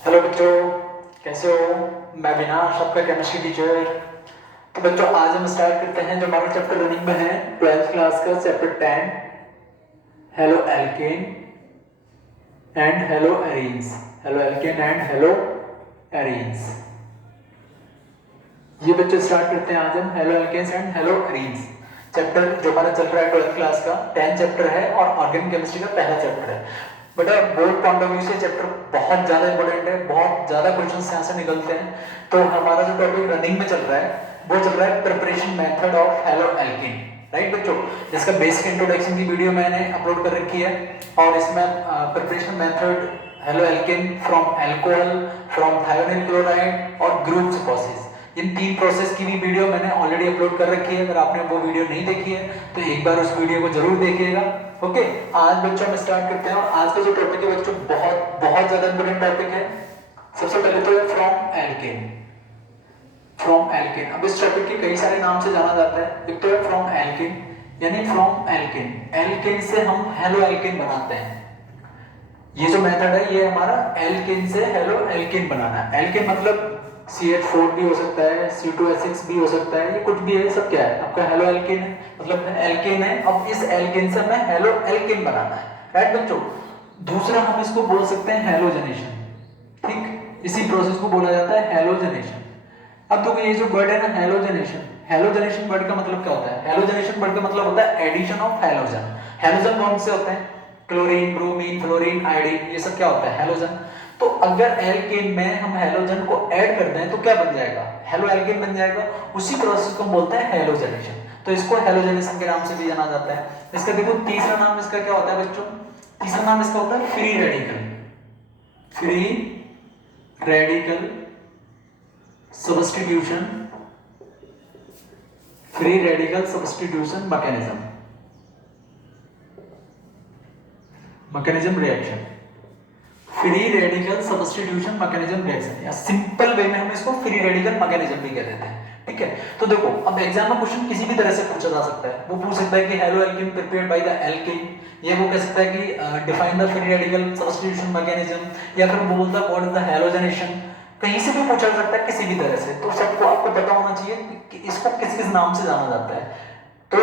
Hello बच्चों, कैसे हो? मैं विनाश, आपका केमिस्ट्री टीचर। तो बच्चों, आज हम स्टार्ट करते हैं जो हमारा चैप्टर रनिंग में है 12th क्लास का chapter 10, haloalkane and haloarenes. Haloalkane and haloarenes. ये बच्चे स्टार्ट करते हैं आज हम haloalkanes and haloarenes. Chapter जो हमारा चल रहा है 12th क्लास का 10 चैप्टर है और ऑर्गेनिक केमिस्ट्री का पहला चैप्टर है। बेटा, बोर्ड पॉइंट ऑफ व्यू से चैप्टर बहुत ज्यादा इंपॉर्टेंट है, बहुत ज्यादा क्वेश्चंस यहाँ से निकलते हैं। तो हमारा जो टॉपिक रनिंग में चल रहा है वो चल रहा है preparation method of halo alkane. Right बच्चों, जिसका बेसिक इंट्रोडक्शन की वीडियो मैंने अपलोड कर रखी है और इसमें preparation method halo alkane from alcohol, from thionyl chloride और ग्रुप प्रोसेस, इन 3 प्रोसेस की भी वीडियो मैंने ऑलरेडी अपलोड कर रखी है। अगर आपने वो वीडियो नहीं देखी है तो एक बार उस वीडियो को जरूर देखिएगा। ओके, आज बच्चों हम स्टार्ट करते हैं और आज का जो टॉपिक है बच्चों बहुत बहुत ज्यादा इंपॉर्टेंट टॉपिक है। सबसे पहले तो फ्रॉम एल्केन। फ्रॉम एल्केन, अब इस टॉपिक के कई सारे नाम से जाना जाता है। एक तो है फ्रॉम एल्केन, यानी फ्रॉम एल्केन, एल्केन से हम हेलो एल्केन बनाते हैं। ये जो मेथड है ये हमारा एल्केन से हेलो एल्केन बनाना है। एल्केन मतलब CH4 भी हो सकता है, C2H6 भी हो सकता है, ये कुछ भी है। सब क्या है आपका हेलो एल्केन है, मतलब एल्केन है। अब इस एल्केन से हमें हेलो एल्केन बनाना है। राइट बच्चों, दूसरा हम इसको बोल सकते हैं हेलोजनेशन। ठीक, इसी प्रोसेस को बोला जाता है हेलोजनेशन। अब तो ये जो वर्ड है ना हेलोजनेशन, हेलोजनेशन वर्ड का मतलब क्या होता है? हेलोजनेशन वर्ड का मतलब होता है एडिशन ऑफ हेलोजन। हेलोजन कौन से होते हैं? क्लोरीन, ब्रोमीन, फ्लोरीन, आयोडीन, ये सब क्या होता है? हेलोजन। तो अगर एल्केन में हम हेलोजन को ऐड कर दें तो क्या बन जाएगा? हेलो एल्केन बन जाएगा। उसी प्रोसेस को हम बोलते हैं हेलोजनेशन। तो इसको हेलोजनेशन के नाम से भी जाना जाता है। इसका देखो तीसरा नाम इसका क्या होता है बच्चों? तीसरा नाम इसका होता है free radical. Free radical substitution, free radical substitution mechanism, mechanism reaction. Free radical substitution mechanism reaction, या सिंपल वे में हम इसको फ्री रेडिकल मैकेनिज्म भी कह देते हैं। ठीक है, तो देखो अब एग्जाम में क्वेश्चन किसी भी तरह से पूछा जा सकता है। वो पूछ सकता है कि halo alkane prepared by the alkene, ये वो कह सकता है कि define the free radical substitution mechanism, या फिर वो बोलता है व्हाट इज द हेलोजनेशन। कहीं से भी पूछा जा सकता है, किसी भी तरह से। तो सबको आपको पता होना चाहिए कि इसको किस किस नाम से जाना जाता है। तो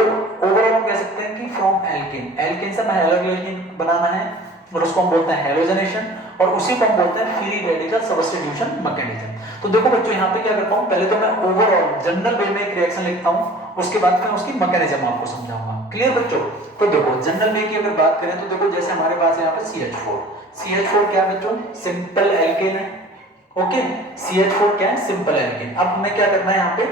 ओवरऑल हम कह सकते हैं कि फ्रॉम एल्केन, एल्केन से हमें हेलो एल्केन बनाना है और उसको हम बोलते हैं हेलोजनेशन, और उसी को हम बोलते हैं फ्री रेडिकल सब्स्टिट्यूशन मैकेनिज्म। तो देखो बच्चों, यहाँ पे क्या करता हूँ, पहले तो मैं ओवरऑल जनरल वे में एक रिएक्शन लिखता हूँ, उसके बाद मैं उसकी मैकेनिज्म आपको समझाऊंगा। क्लियर बच्चों? तो देखो जनरल वे की अगर बात करें तो देखो जैसे हमारे पास है यहाँ पे CH4। CH4 क्या है बच्चों? सिंपल एल्केन है। ओके, CH4 क्या है? Simple alkane. अब हमें क्या करना है यहाँ पे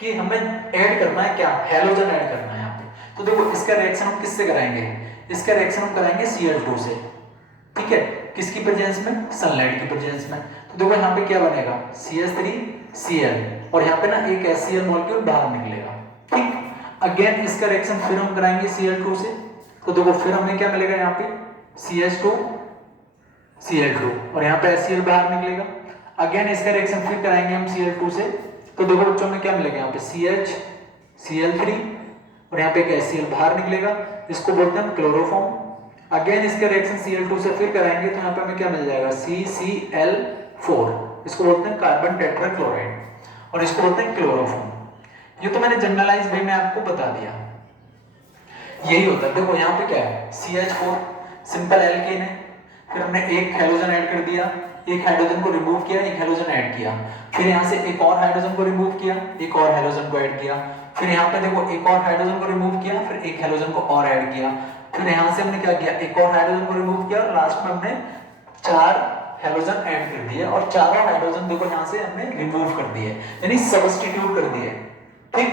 कि हमें ऐड करना है क्या? हेलोजन ऐड करना है यहाँ पे। तो देखो इसका रिएक्शन हम किससे कराएंगे? इसका रिएक्शन हम कराएंगे Cl2 से। ठीक है, किसकी प्रेजेंस में? सनलाइट की प्रेजेंस में। तो देखो यहाँ पे क्या बनेगा? CH3Cl, और यहाँ पे ना एक HCl मॉलिक्यूल बाहर निकलेगा। ठीक, अगेन इसका रिएक्शन फिर हम कराएंगे Cl2 से। तो देखो फिर हमें क्या मिलेगा यहाँ पे? CH2 Cl2, और यहाँ पे HCl बाहर निकलेगा। अगेन इसका रिएक्शन फिर कराएंगे हम Cl2 से। तो देखो बच्चों में क्या मिलेगा? यहाँ पे CH Cl3, और यहाँ पे एक HCl बाहर निकलेगा, इसको बोलते हैं हम क्लोरोफॉर्म। अगेन इसका रिएक्शन Cl2 से फिर कराएंगे तो यहाँ पे हमें क्या मिल जाएगा? CCl4, इसको बोलते हैं कार्बन टेट्राक्लोराइड, और इसको बोलते हैं क्लोरोफॉर्म। ये तो मैंने जनरलाइज वे में आपको बता दिया, यही होता है। देखो यहाँ पे क्या है? CH4 सिंपल एल्केन है, फिर हमने एक हाइड्रोजन ऐड कर दिया, एक हाइड्रोजन को रिमूव किया, एक हाइड्रोजन ऐड किया, फिर यहाँ से एक और हाइड्रोजन को रिमूव किया, एक और हाइड्रोजन को ऐड किया, फिर यहाँ पे देखो एक और हाइड्रोजन को रिमूव किया, फिर एक हाइड्रोजन को और ऐड किया, फिर यहाँ से हमने क्या किया? एक और हाइड्रोजन को रिमूव किया, और लास्ट में हमने 4 हाइड्रोजन ऐड कर दिए, और चारों हाइड्रोजन देखो यहाँ से हमने रिमूव कर दिए, यानी सब्स्टिट्यूट कर दिए। ठीक,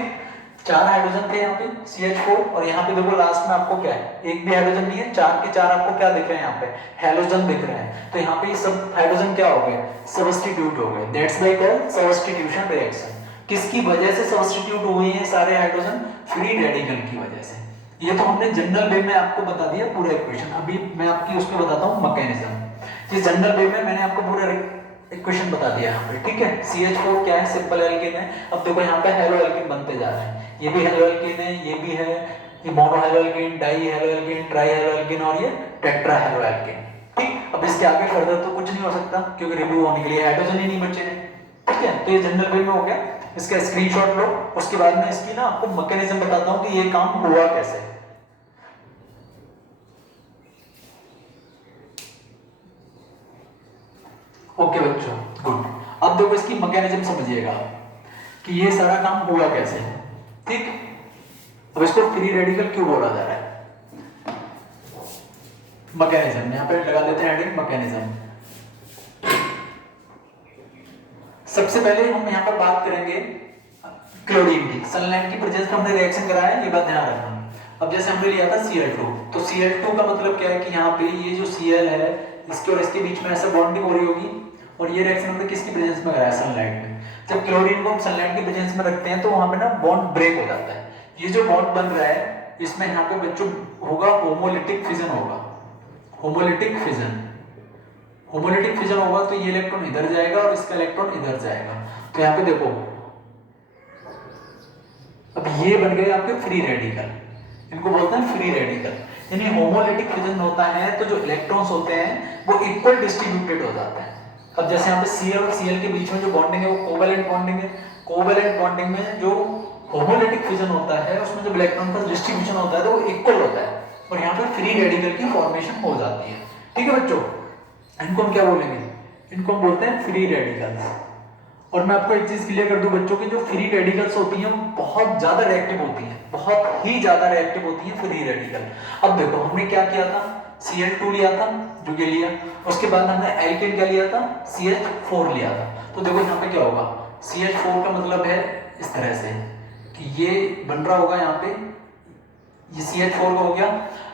4 हाइड्रोजन थे यहाँ पे CH4, और यहाँ पे देखो लास्ट में आपको क्या है? एक भी हाइड्रोजन नहीं है, 4 के 4 आपको क्या दिख रहे हैं? यहाँ पे हेलोजन दिख रहे हैं। तो यहाँ पे ये सब हाइड्रोजन क्या हो गए? सब्स्टिट्यूट हो गए। That's why called substitution reaction. किसकी वजह से सब्स्टिट्यूट हुए हैं सारे हाइड्रोजन? फ्री रेडिकल की वजह से। ये तो हमने जनरल वे में आपको बता दिया पूरा इक्वेशन। अभी मैं आपकी उसमें बताता हूँ मैकेनिज्म। ये जनरल वे में मैंने आपको पूरा इक्वेशन बता दिया यहाँ पे। ठीक है, CH4 क्या है? सिंपल एल्केन है। अब देखो यहाँ पे हेलो एल्केन बनते जा रहे हैं, ये भी हेलो एल्केन है, ये भी है, ये mono halo alkane, die halo alkane, try halo alkane, और ये टेट्रा हेलो एल्केन। ठीक, अब इसके आगे फर्दर तो कुछ नहीं हो सकता क्योंकि रिव्यू होने के लिए हाइड्रोजन ही नहीं बचे हैं। ठीक है, तो ये जनरल वे में हो गया। इसका स्क्रीनशॉट लो, उसके बाद में इसकी ना आपको मैकेनिज्म बताता हूं कि ये काम हुआ कैसे। ओके बच्चों, गुड। अब देखो इसकी मैकेनिज्म समझिएगा कि ये सारा काम हुआ कैसे। ठीक, अब इसको फ्री रेडिकल क्यों बोला जा रहा है? मैकेनिज्म, यहां पे लगा देते हैं हेडिंग मैकेनिज्म। सबसे पहले हम यहां पर बात करेंगे क्लोरीन की। सनलाइट की प्रेजेंस में हमने रिएक्शन कराया है, ये बात ध्यान रखना। अब जैसे हमने लिया था Cl2, तो Cl2 का मतलब क्या है कि यहाँ पे ये जो Cl है इसके और इसके बीच में ऐसा बॉन्डिंग हो रही होगी, और ये रिएक्शन हमने किसकी प्रेजेंस में कराया? सनलाइट में। जब क्लोरीन को हम सनलाइट की प्रेजेंस में रखते हैं तो वहां पे ना बॉन्ड ब्रेक हो जाता है। ये जो बॉन्ड बन रहा है इसमें यहाँ पे बच्चों होगा होमोलिटिक फिजन होगा। होमोलिटिक फिजन, होमोलिटिक फिजन होगा तो ये इलेक्ट्रॉन इधर जाएगा और इसका इलेक्ट्रॉन इधर जाएगा। तो यहाँ पे देखो, अब ये बन गए आपके फ्री रेडिकल, इनको बोलते हैं फ्री रेडिकल। यानी होमोलिटिक फिजन होता है तो जो इलेक्ट्रॉन्स होते हैं वो इक्वल डिस्ट्रीब्यूटेड हो जाते हैं। अब जैसे यहाँ पे Cl और Cl के बीच में जो बॉन्डिंग है वो कोवैलेंट बॉन्डिंग है। कोवैलेंट बॉन्डिंग में जो होमोलिटिक फिजन होता है उसमें जब इलेक्ट्रॉन का डिस्ट्रीब्यूशन होता है तो वो इक्वल होता है, और यहाँ पे फ्री रेडिकल की फॉर्मेशन हो जाती है। ठीक है बच्चों, इनको हम क्या बोलेंगे? इनको हम बोलते हैं फ्री रेडिकल्स। और मैं आपको एक चीज क्लियर कर दूं बच्चों की, जो फ्री रेडिकल्स होती हैं वो बहुत ज्यादा रिएक्टिव होती हैं, बहुत ही ज्यादा रिएक्टिव होती हैं फ्री रेडिकल। अब देखो हमने क्या किया था, Cl2 लिया था जो ये लिया, उसके बाद हमने एल्केन क्या लिया था? CH4 लिया था। तो देखो यहाँ पे क्या होगा, CH4 का मतलब है इस तरह से कि ये बन रहा होगा यहाँ पे, ये CH4 का हो गया।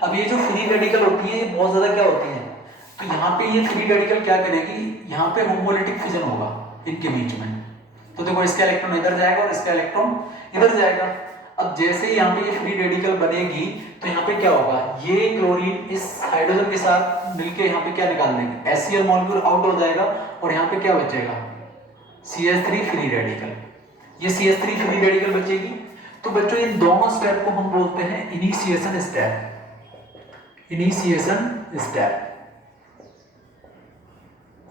अब ये जो फ्री रेडिकल होती है ये बहुत ज्यादा क्या होती है, तो यहाँ पे ये फ्री रेडिकल क्या करेगी, यहाँ पे होमोलिटिक फिजन होगा इनके बीच में। तो देखो इसका इलेक्ट्रॉन इधर जाएगा और इसका इलेक्ट्रॉन इधर जाएगा। अब जैसे ही यहाँ पे ये फ्री रेडिकल बनेगी तो यहाँ पे क्या होगा, ये क्लोरीन इस हाइड्रोजन के साथ मिलके यहाँ पे क्या निकाल देंगे, HCl मॉलिक्यूल आउट हो जाएगा, और यहाँ पे क्या बचेगा? CH3 free radical. ये CH3 फ्री रेडिकल बचेगी। तो बच्चों इन दोनों स्टेप को हम बोलते हैं इनिशिएशन स्टेप। इनिशिएशन स्टेप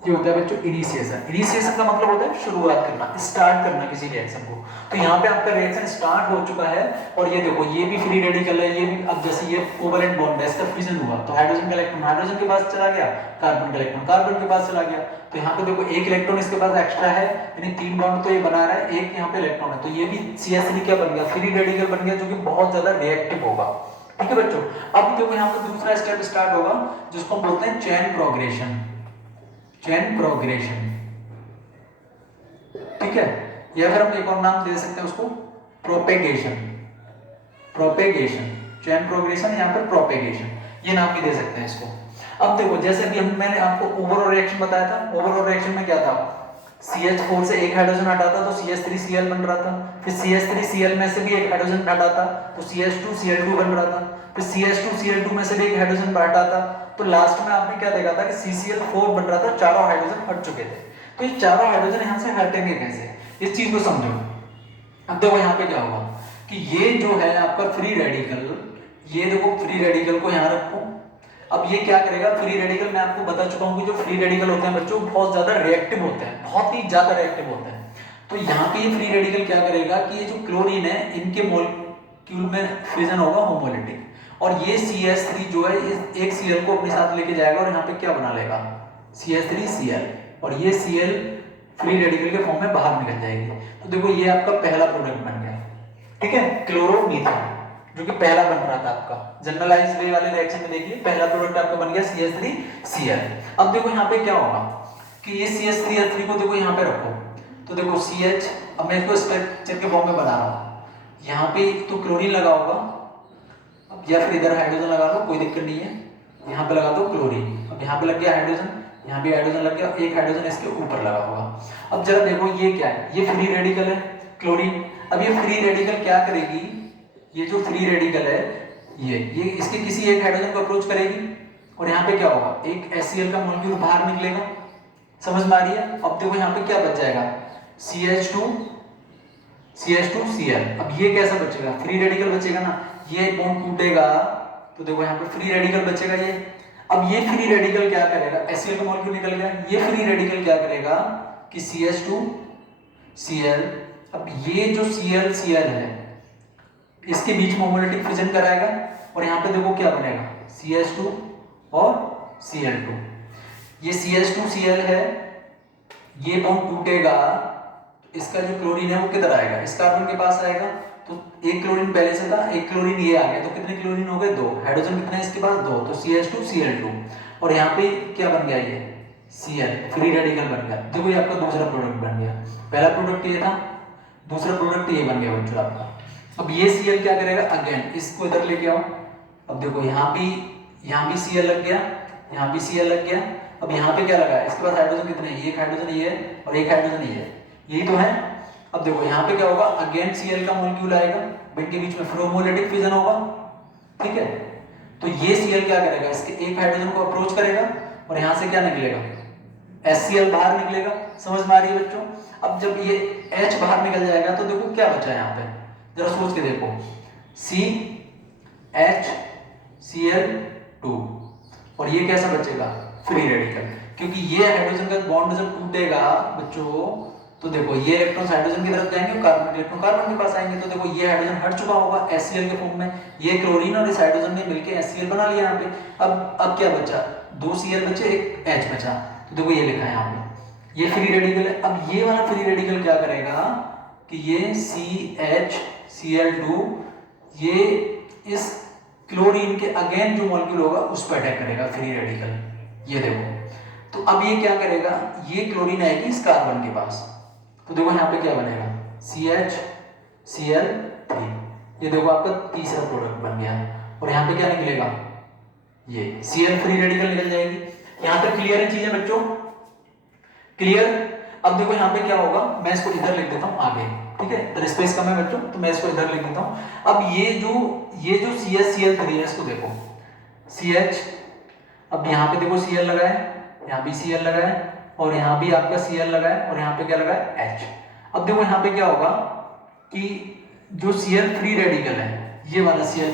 ये होता है बच्चों इनिशिएशन। इनिशिएशन का मतलब होता है शुरुआत करना, स्टार्ट करना किसी रिएक्शन को। तो यहाँ पे आपका रिएक्शन स्टार्ट हो चुका है, और ये देखो ये भी फ्री रेडिकल है, ये भी। अब जैसे ये कोवैलेंट बॉन्ड है, इसका फिजन हुआ तो हाइड्रोजन का इलेक्ट्रॉन हाइड्रोजन के पास चला गया, कार्बन का इलेक्ट्रॉन कार्बन के पास चला गया। तो यहाँ पे देखो एक इलेक्ट्रॉन इसके पास एक्स्ट्रा है, यानी 3 बॉन्ड तो ये बना रहा है, एक यहाँ पे इलेक्ट्रॉन है, तो ये भी CH3 क्या बन गया, फ्री रेडिकल बन गया, जो कि बहुत ज्यादा रिएक्टिव होगा। ठीक है बच्चों, अब देखो यहाँ पे दूसरा स्टेप स्टार्ट होगा जिसको हम बोलते हैं चेन प्रोग्रेशन। चेन प्रोग्रेशन, ठीक है, या फिर हम एक और नाम दे सकते हैं उसको प्रोपेगेशन। प्रोपेगेशन, चेन प्रोग्रेशन या फिर प्रोपेगेशन, ये नाम भी दे सकते हैं इसको। अब देखो जैसे कि मैंने आपको ओवरऑल रिएक्शन बताया था, ओवरऑल रिएक्शन में क्या था, CH4 से एक हाइड्रोजन हटाता तो CH3Cl बन रहा था, फिर CH3Cl में से भी एक हाइड्रोजन हटाता तो CH2Cl2 बन रहा था, फिर CH2Cl2 में से भी एक हाइड्रोजन हटाता तो लास्ट में आपने क्या देखा था कि CCl4 बन रहा था, चारों हाइड्रोजन हट चुके थे। तो ये चारों हाइड्रोजन यहाँ से हटेंगे कैसे, इस चीज को समझो। अब देखो यहाँ पे क्या होगा कि ये जो है आपका फ्री रेडिकल, ये देखो फ्री रेडिकल को यहाँ रखो। अब ये क्या करेगा, फ्री रेडिकल मैं आपको बता चुका हूँ कि जो फ्री रेडिकल होते हैं बच्चों बहुत ज्यादा रिएक्टिव होते हैं, बहुत ही ज्यादा रिएक्टिव होते हैं। तो यहाँ पे ये फ्री रेडिकल क्या करेगा कि ये जो क्लोरीन है इनके मॉलिक्यूल में फिजन होगा होमोलिटिक, और ये CH3 जो है एक Cl को अपने साथ लेके जाएगा और यहाँ पे क्या बना लेगा, CH3Cl, और ये Cl फ्री रेडिकल के फॉर्म में बाहर निकल जाएगी। तो देखो ये आपका पहला प्रोडक्ट बन गया, ठीक है, क्लोरोमीथेन, जो कि पहला बन रहा था आपका जनरलाइज वे वाले रिएक्शन में। देखिए पहला प्रोडक्ट आपका बन गया CH3Cl। अब देखो यहाँ पे क्या होगा कि ये CH3Cl3 को देखो यहाँ पे रखो, तो देखो CH, अब मैं इसको स्ट्रक्चर के फॉर्म में बना रहा हूँ, यहाँ पे तो क्लोरीन लगा होगा, या फिर इधर हाइड्रोजन लगा लो, कोई दिक्कत नहीं है, यहाँ पे लगा दो क्लोरीन। अब यहाँ पे लग गया हाइड्रोजन, यहाँ भी हाइड्रोजन लग गया, एक हाइड्रोजन इसके ऊपर लगा होगा। अब जरा देखो ये क्या है, ये फ्री रेडिकल है क्लोरीन। अब ये फ्री रेडिकल क्या करेगी, ये जो फ्री रेडिकल है ये इसके किसी एक हाइड्रोजन को अप्रोच करेगी, और यहाँ पे क्या होगा, एक HCl का मॉलिक्यूल बाहर निकलेगा। समझ में आ रही है? अब देखो यहाँ पे क्या बच जाएगा, CH2Cl। अब ये कैसा बचेगा, फ्री रेडिकल बचेगा ना, ये बॉन्ड टूटेगा तो देखो यहाँ पे फ्री रेडिकल बचेगा ये। अब ये फ्री रेडिकल क्या करेगा, HCl का मॉलिक्यूल निकल गया, ये फ्री रेडिकल क्या करेगा कि CH2Cl, अब ये जो Cl है इसके बीच में होमोलिटिक फिजन कराएगा और यहाँ पे देखो क्या बनेगा CH2 और Cl2। ये CH2Cl है, ये बॉन्ड टूटेगा, इसका जो क्लोरीन है वो किधर आएगा, इस कार्बन के पास आएगा। तो एक क्लोरीन पहले से था, एक क्लोरीन ये आ गया, तो कितने क्लोरीन हो गए, 2। हाइड्रोजन कितने हैं इसके पास, 2, तो CH2Cl2 और यहाँ पे क्या बन गया, ये Cl फ्री रेडिकल बन गया। देखो ये आपका दूसरा प्रोडक्ट बन गया, पहला प्रोडक्ट ये था, दूसरा प्रोडक्ट ये बन गया बच्चों आपका। अब ये Cl क्या करेगा, अगेन इसको इधर लेके आओ, अब देखो यहाँ भी Cl लग गया, यहाँ भी Cl लग गया। अब यहाँ पे क्या लगा है, इसके पास हाइड्रोजन कितने हैं, एक हाइड्रोजन ये है और एक हाइड्रोजन ये है, यही तो है। अब देखो यहाँ पे क्या होगा, अगेन Cl का मॉलिक्यूल आएगा, इनके बीच में फिर होमोलिटिक फिजन होगा, ठीक है। तो ये Cl क्या करेगा, इसके एक हाइड्रोजन को अप्रोच करेगा और यहाँ से क्या निकलेगा, HCl बाहर निकलेगा। समझ में आ रही है बच्चों। अब जब ये H बाहर निकल जाएगा तो देखो क्या बचा है यहाँ पे, जरा सोच के देखो, CHCl2 और ये कैसा बचेगा, फ्री रेडिकल, क्योंकि ये हाइड्रोजन का बॉन्ड जब टूटेगा बच्चों तो देखो ये इलेक्ट्रॉन्स हाइड्रोजन की तरफ जाएंगे, कार्बन इलेक्ट्रॉन कार्बन के पास आएंगे, तो देखो ये हाइड्रोजन हट चुका होगा HCl के फॉर्म में, ये क्लोरीन और इस हाइड्रोजन ने मिलकर HCl बना लिया यहाँ पे। अब क्या बचा, 2 Cl बचे, एक H बचा, तो देखो ये लिखा है यहाँ पे, ये फ्री रेडिकल है। अब ये वाला फ्री रेडिकल क्या करेगा कि ये CHCl2 ये इस क्लोरीन के अगेन जो मॉलिक्यूल होगा उस पर अटैक करेगा, फ्री रेडिकल, ये देखो। तो अब ये क्या करेगा, ये क्लोरीन आएगी इस कार्बन के पास, तो देखो यहाँ पे क्या बनेगा, CHCl3, ये देखो आपका तीसरा प्रोडक्ट बन गया। और यहाँ पे क्या निकलेगा, ये Cl फ्री रेडिकल निकल जाएगी। यहाँ तक क्लियर है चीजें बच्चों, क्लियर। अब देखो यहाँ पे क्या होगा, मैं इसको इधर लिख देता हूँ आगे, ठीक है, इधर स्पेस कम है बच्चों तो मैं इसको इधर लिख देता हूँ। अब ये जो CHCl3 है इसको देखो, CH, अब यहाँ पे देखो Cl लगा है, यहाँ भी Cl लगा है और यहाँ भी आपका Cl लगा है और यहाँ पे क्या लगा है, H। अब देखो यहाँ पे क्या होगा कि जो Cl फ्री रेडिकल है, ये वाला Cl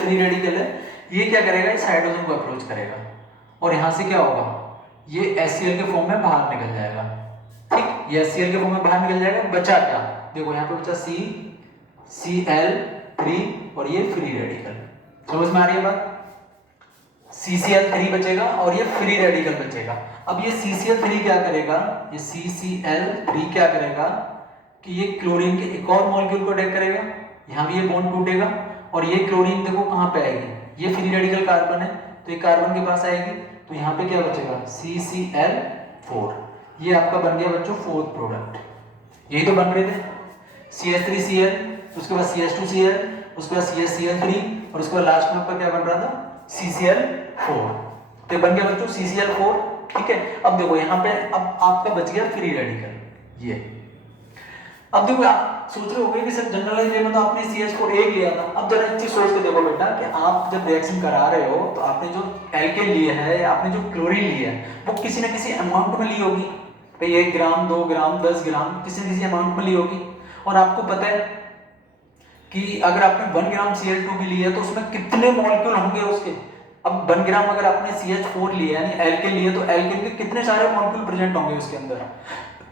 फ्री रेडिकल है, ये क्या करेगा, इस हाइड्रोजन को अप्रोच करेगा और यहाँ से क्या होगा, ये HCl के फॉर्म में बाहर निकल जाएगा, ठीक, ये HCl के फॉर्म में बाहर निकल जाएगा। बचा क्या, देखो यहाँ पे बचा CCl3 और ये फ्री रेडिकल, समझ में आ रही है बात, CCl3 बचेगा और ये फ्री रेडिकल बचेगा। अब ये CCl3 क्या करेगा, ये CCl3 क्या करेगा कि ये क्लोरीन के एक और मॉलिक्यूल को अटैक करेगा, यहाँ भी ये बॉन्ड टूटेगा और ये क्लोरीन देखो कहाँ पे आएगी, ये फ्री रेडिकल कार्बन है तो ये कार्बन के पास आएगी, तो यहाँ पे क्या बचेगा, CCl4, ये आपका बन गया बच्चों फोर्थ प्रोडक्ट। यही तो बन रहे थे, CH3Cl, उसके बाद CH2Cl, उसके बाद CHCl3 और उसके बाद लास्ट में आपका क्या बन रहा था, CCl4, तो बन गया बच्चों CCl4, ठीक है। अब देखो यहाँ पे अब आपका बच गया फ्री रेडिकल, ये। अब देखो आप सोच रहे होंगे कि सर जनरलाइज वे में तो आपने CH4 एक लिया था। अब जरा एक चीज सोच के देखो बेटा कि आप जब रिएक्शन करा रहे हो तो आपने जो एल्केन लिया है या आपने जो क्लोरीन लिया है वो किसी ना किसी अमाउंट में ली होगी, भाई 1 ग्राम 2 ग्राम 10 ग्राम किसी न किसी अमाउंट में ली होगी। और आपको पता है कि अगर आपने 1 ग्राम Cl2 भी लिया है तो उसमें कितने मॉलिक्यूल होंगे उसके। अब 1 ग्राम अगर आपने CH4 लिया यानी एल्केन लिया तो एल्केन के कितने सारे मॉलिक्यूल प्रेजेंट होंगे उसके अंदर,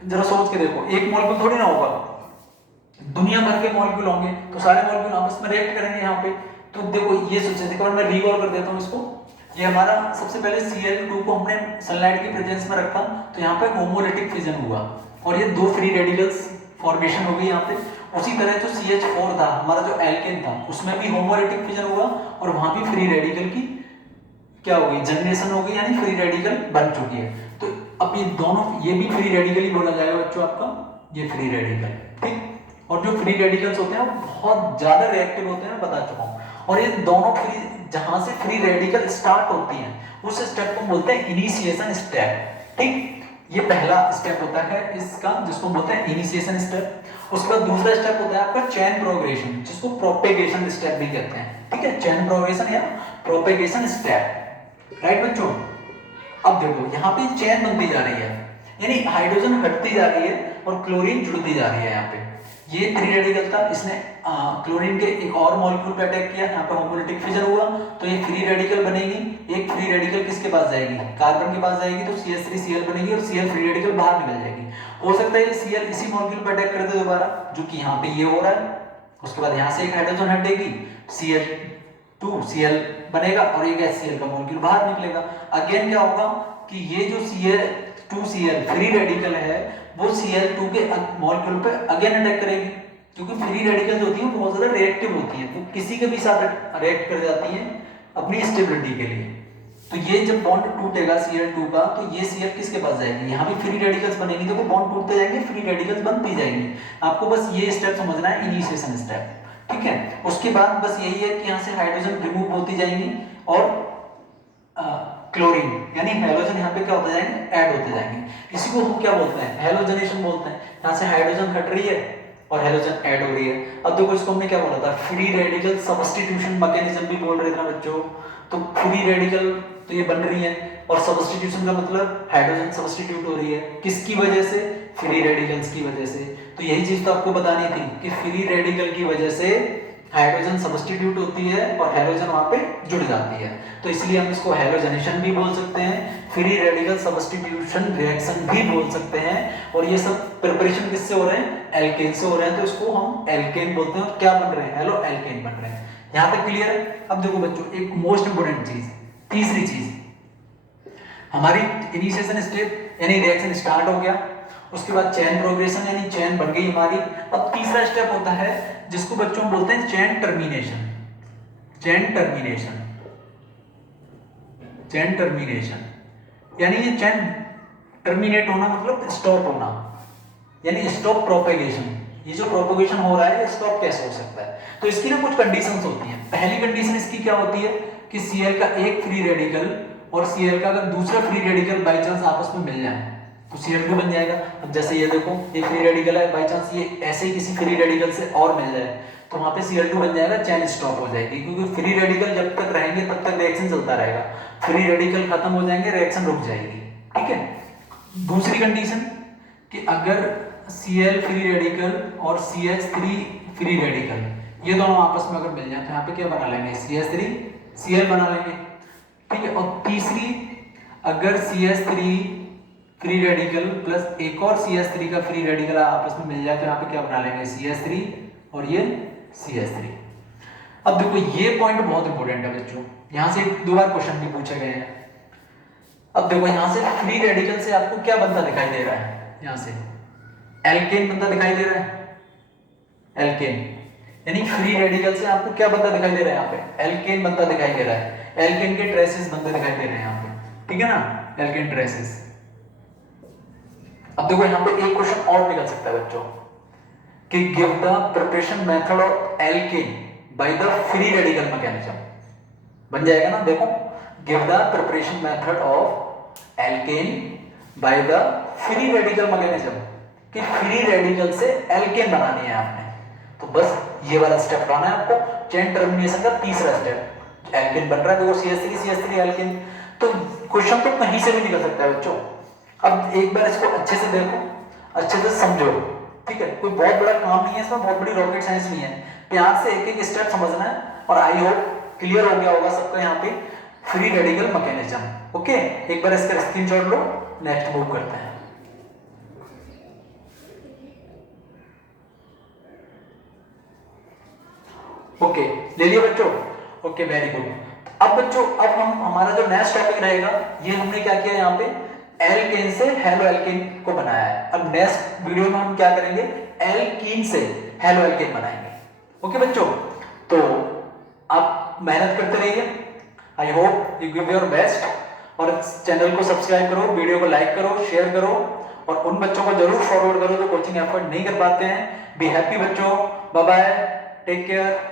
जरा सोच के देखो। एक मॉलिक्यूल थोड़ी ना होगा, दुनिया भर के मॉलिक्यूल होंगे, तो सारे मॉलिक्यूल आपस में रिएक्ट करेंगे यहाँ पे। तो देखो ये सोचे, एक बार मैं रिकॉल कर देता हूँ इसको। ये हमारा सबसे पहले Cl2 को हमने सनलाइट की प्रेजेंस में रखा तो यहाँ पे होमोलिटिक फिजन हुआ और ये 2 फ्री रेडिकल्स फॉर्मेशन हो गई यहाँ पे। उसी तरह जो CH4 था हमारा जो एल्केन था उसमें भी होमोलिटिक फिजन हुआ और वहां भी फ्री रेडिकल की क्या हो गई, जनरेशन हो गई, यानी फ्री रेडिकल बन चुकी है। तो अब ये दोनों, ये भी फ्री रेडिकल ही बोला जाएगा बच्चों आपका, ये फ्री रेडिकल, ठीक। और जो फ्री रेडिकल्स होते हैं वो बहुत ज्यादा रिएक्टिव होते हैं, मैं बता चुका हूँ। और ये दोनों फ्री, जहां से फ्री रेडिकल स्टार्ट होती हैं उस स्टेप को बोलते हैं इनिशिएशन स्टेप, ठीक। ये पहला स्टेप होता है इसका जिसको बोलते हैं इनिशिएशन स्टेप। उसके बाद दूसरा स्टेप होता है आपका चेन प्रोग्रेशन जिसको प्रोपेगेशन स्टेप भी कहते हैं, ठीक है। चेन प्रोग्रेशन या प्रोपेगेशन स्टेप, राइट बच्चों। अब देखो यहाँ पे चेन बनती जा रही है, यानी हाइड्रोजन हटती जा रही है और क्लोरीन जुड़ती जा रही है यहाँ पे। ये फ्री रेडिकल था, इसने क्लोरीन के एक और मॉलिक्यूल पे अटैक किया, यहाँ पे होमोलिटिक फिजन हुआ, तो ये फ्री रेडिकल बनेगी। एक फ्री रेडिकल किसके पास जाएगी, कार्बन के पास जाएगी, तो CH3Cl बनेगी और Cl फ्री रेडिकल बाहर निकल जाएगी। हो सकता है ये Cl इसी मॉलिक्यूल पे अटैक कर दे दोबारा, जो कि यहाँ पे ये हो रहा है। उसके बाद यहाँ से एक हाइड्रोजन हटेगी, Cl2Cl बनेगा और एक HCl का मॉलिक्यूल बाहर निकलेगा। अगेन क्या होगा कि ये जो Cl2Cl फ्री रेडिकल है वो Cl2 के मॉलिक्यूल पे अगेन अटैक करेगी, क्योंकि फ्री रेडिकल जो होती है बहुत ज्यादा रिएक्टिव होती है, तो किसी के भी साथ रिएक्ट कर जाती है अपनी स्टेबिलिटी के लिए। तो ये जब बॉन्ड टूटेगा Cl2 का, तो ये Cl किसके पास जाएगी, यहाँ भी फ्री रेडिकल्स बनेगी, देखो बॉन्ड टूटते जाएंगे, फ्री रेडिकल्स बनती जाएंगी। आपको बस ये स्टेप समझना है, इनिशिएशन स्टेप, ठीक है। उसके बाद बस यही है कि यहाँ से हाइड्रोजन रिमूव होती जाएंगी और क्लोरीन यानी हैलोजन यहाँ पे क्या होते जाएंगे, ऐड होते जाएंगे। इसी को हम क्या बोलते हैं, हैलोजनेशन बोलते हैं। यहाँ से हाइड्रोजन हट रही है और हैलोजन ऐड हो रही है। अब देखो इसको हमने क्या बोला था, फ्री रेडिकल सब्स्टिट्यूशन मैकेनिज्म भी बोल रहे थे बच्चों। तो फ्री रेडिकल तो ये बन रही है, और सब्स्टिट्यूशन का मतलब हाइड्रोजन सब्स्टिट्यूट हो रही है, किसकी वजह से, फ्री रेडिकल्स की वजह से। तो यही चीज तो आपको बतानी थी कि फ्री रेडिकल की वजह से हाइड्रोजन सब्स्टिट्यूट होती है और हैलोजन वहां पे जुड़ जाती है, तो इसलिए हम इसको हैलोजनेशन भी बोल सकते हैं, फ्री रेडिकल सब्स्टिट्यूशन रिएक्शन भी बोल सकते हैं। और ये सब प्रिपरेशन किससे हो रहे हैं, एल्केन से हो रहे हैं, तो इसको हम एल्केन बोलते हैं। और क्या बन रहे हैं, हेलो एल्केन बन रहे हैं। यहां तक क्लियर है। अब देखो बच्चों, एक मोस्ट इंपोर्टेंट चीज, तीसरी चीज, हमारी इनिशिएशन स्टेप यानी रिएक्शन स्टार्ट हो गया, उसके बाद चेन प्रोग्रेशन यानी चेन बन गई हमारी। अब तीसरा स्टेप होता है जिसको बच्चों बोलते हैं chain termination. Chain termination, chain termination यानी ये चेन टर्मिनेट होना मतलब स्टॉप होना, यानी स्टॉप प्रोपेगेशन। ये जो प्रोपेगेशन हो रहा है स्टॉप कैसे हो सकता है, तो इसकी ना कुछ कंडीशंस होती हैं। पहली कंडीशन इसकी क्या होती है कि Cl का एक फ्री रेडिकल और Cl का अगर दूसरा फ्री रेडिकल बाई चांस आपस में मिल जाए तो Cl2 बन जाएगा। अब जैसे ये देखो, ये फ्री रेडिकल है, बाई चांस ये ऐसे ही किसी फ्री रेडिकल से और मिल जाए तो वहां पे Cl2 बन जाएगा, चेन स्टॉप हो जाएगी, क्योंकि फ्री रेडिकल जब तक रहेंगे तब तक रिएक्शन चलता रहेगा, फ्री रेडिकल खत्म हो जाएंगे रिएक्शन रुक जाएगी, ठीक है। दूसरी कंडीशन कि अगर Cl फ्री रेडिकल और CH3 फ्री रेडिकल ये दोनों आपस में अगर मिल जाए तो यहाँ पे क्या बना लेंगे, CH3Cl बना लेंगे, ठीक है। और तीसरी, अगर CH3 फ्री रेडिकल प्लस एक और CH3 का फ्री रेडिकल आपस में मिल जाए तो यहाँ पे क्या बना लेंगे, CH3 और ये CH3। अब देखो ये पॉइंट बहुत इंपॉर्टेंट है बच्चों, यहां से दो बार क्वेश्चन भी पूछे गए हैं। अब देखो यहां से फ्री रेडिकल से आपको क्या बनता दिखाई दे रहा है, यहां से एल्केन बनता दिखाई दे रहा है, एल्केन यानी फ्री रेडिकल से आपको क्या बनता दिखाई दे रहा है, यहाँ पे एल्केन बनता दिखाई दे रहा है, एल्केन के ट्रेसेस बनते दिखाई दे रहे हैं यहाँ पे, ठीक है ना, एल्केन ट्रेसेस। अब देखो यहाँ पे एक क्वेश्चन और निकल सकता है बच्चों कि give the preparation method of alkene by the free radical mechanism, बन जाएगा ना। देखो, give the preparation method of alkene by the free radical mechanism, कि फ्री रेडिकल से एल्केन बनानी है आपने, तो बस ये वाला स्टेप बनाना है आपको, चेन टर्मिनेशन का तीसरा स्टेप। एल्केन बन रहा है, देखो CH3 एल्केन, तो क्वेश्चन तो कहीं से भी निकल सकता है बच्चों। अब एक बार इसको अच्छे से देखो, अच्छे से समझो, ठीक है। कोई बहुत बड़ा काम नहीं है इसमें, बहुत बड़ी रॉकेट साइंस नहीं है, प्यार से एक एक स्टेप समझना है। और आई होप क्लियर हो गया होगा सबको यहाँ पे फ्री रेडिकल मैकेनिज्म। ओके, एक बार इसका स्क्रीनशॉट लो, नेक्स्ट मूव करते हैं। ओके, ले लिया बच्चों, ओके वेरी गुड। अब बच्चों, अब हम हमारा जो नेक्स्ट टॉपिक रहेगा, ये हमने क्या किया यहाँ पे, एल्केन से हेलो एल्केन को बनाया है। अब नेक्स्ट वीडियो में हम क्या करेंगे, एल्कीन से हेलो एल्केन बनाएंगे। ओके बच्चों, तो आप मेहनत करते रहिए, I hope you give your best, और चैनल को सब्सक्राइब करो, वीडियो को लाइक करो, शेयर करो, और उन बच्चों को जरूर फॉरवर्ड करो जो कोचिंग एफर्ट नहीं कर पाते हैं। बी हैप्पी बच्चों, बाय बाय, टेक केयर।